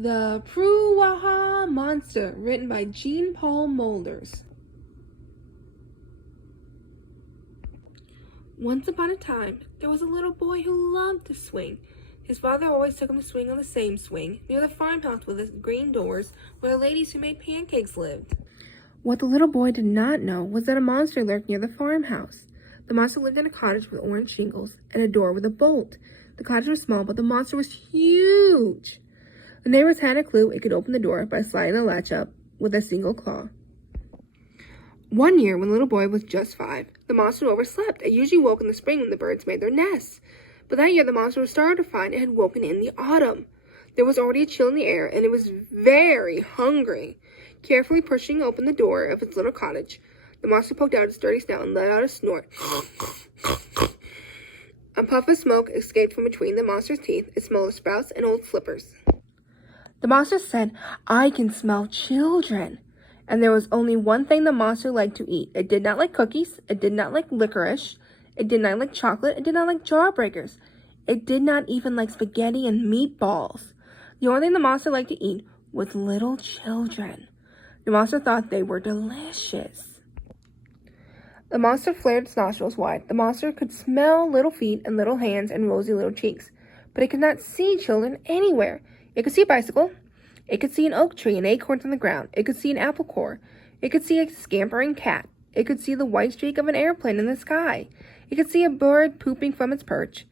The Pruwahaha Monster, written by Jean-Paul Mulders. Once upon a time, there was a little boy who loved to swing. His father always took him to swing on the same swing, near the farmhouse with its green doors, where the ladies who made pancakes lived. What the little boy did not know was that a monster lurked near the farmhouse. The monster lived in a cottage with orange shingles and a door with a bolt. The cottage was small, but the monster was huge. The neighbors had a clue it could open the door by sliding the latch up with a single claw. One year, when the little boy was just 5, the monster overslept. It usually woke in the spring when the birds made their nests. But that year, the monster was startled to find it had woken in the autumn. There was already a chill in the air, and it was very hungry. Carefully pushing open the door of its little cottage, the monster poked out its dirty snout and let out a snort. A puff of smoke escaped from between the monster's teeth. It smelled of sprouts and old slippers. The monster said, "I can smell children." And there was only one thing the monster liked to eat. It did not like cookies. It did not like licorice. It did not like chocolate. It did not like jawbreakers. It did not even like spaghetti and meatballs. The only thing the monster liked to eat was little children. The monster thought they were delicious. The monster flared its nostrils wide. The monster could smell little feet and little hands and rosy little cheeks, but it could not see children anywhere. It could see a bicycle. It could see an oak tree and acorns on the ground. It could see an apple core. It could see a scampering cat. It could see the white streak of an airplane in the sky. It could see a bird pooping from its perch.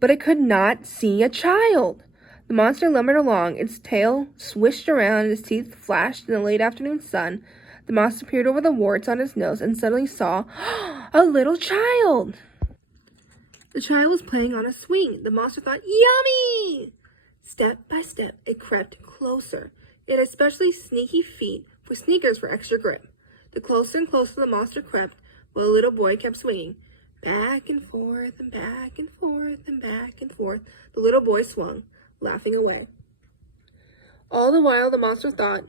But it could not see a child. The monster lumbered along. Its tail swished around and its teeth flashed in the late afternoon sun. The monster peered over the warts on its nose and suddenly saw a little child. The child was playing on a swing. The monster thought, "Yummy!" Step by step, it crept closer. It had especially sneaky feet for sneakers for extra grip. The closer and closer the monster crept, while the little boy kept swinging. Back and forth and back and forth and back and forth, the little boy swung, laughing away. All the while, the monster thought,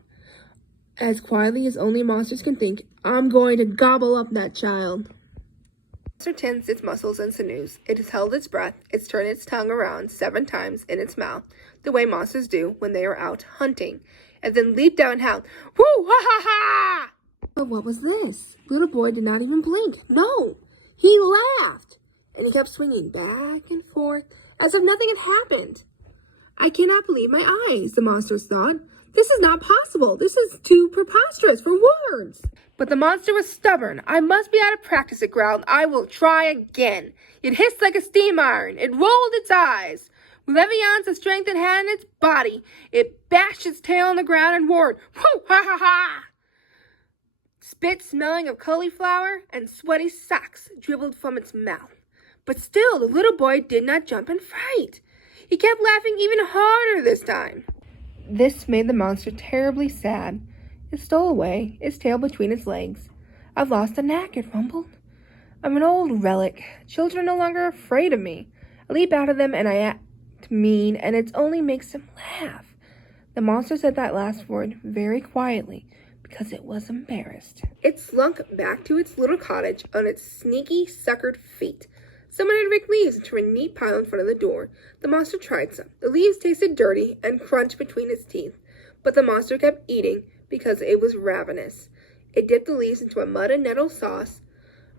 as quietly as only monsters can think, "I'm going to gobble up that child." The monster tensed its muscles and sinews. It has held its breath. It's turned its tongue around 7 times in its mouth, the way monsters do when they are out hunting, and then leaped out and howled, "Woo, ha, ha, ha!" But what was this? The little boy did not even blink. No, he laughed, and he kept swinging back and forth as if nothing had happened. "I cannot believe my eyes," the monsters thought. "This is not possible. This is too preposterous for words." But the monster was stubborn. "I must be out of practice," it growled. "I will try again." It hissed like a steam iron. It rolled its eyes. With every ounce of strength it had in its body, it bashed its tail on the ground and roared, "Whoo, ha, ha, ha!" Spit smelling of cauliflower and sweaty socks dribbled from its mouth. But still, the little boy did not jump in fright. He kept laughing even harder this time. This made the monster terribly sad. It stole away, its tail between its legs. "I've lost a knack," it rumbled. "I'm an old relic. Children are no longer afraid of me. I leap out of them and I act mean, and it only makes them laugh." The monster said that last word very quietly because it was embarrassed. It slunk back to its little cottage on its sneaky, suckered feet. Someone had raked leaves into a neat pile in front of the door. The monster tried some. The leaves tasted dirty and crunched between its teeth, but the monster kept eating because it was ravenous. It dipped the leaves into a mud and nettle sauce.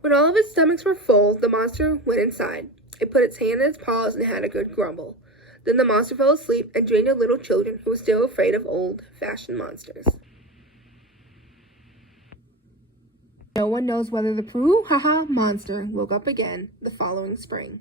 When all of its stomachs were full, the monster went inside. It put its hand in its paws and had a good grumble. Then the monster fell asleep and dreamed of little children who were still afraid of old-fashioned monsters. No one knows whether the Pruwahaha Monster woke up again the following spring.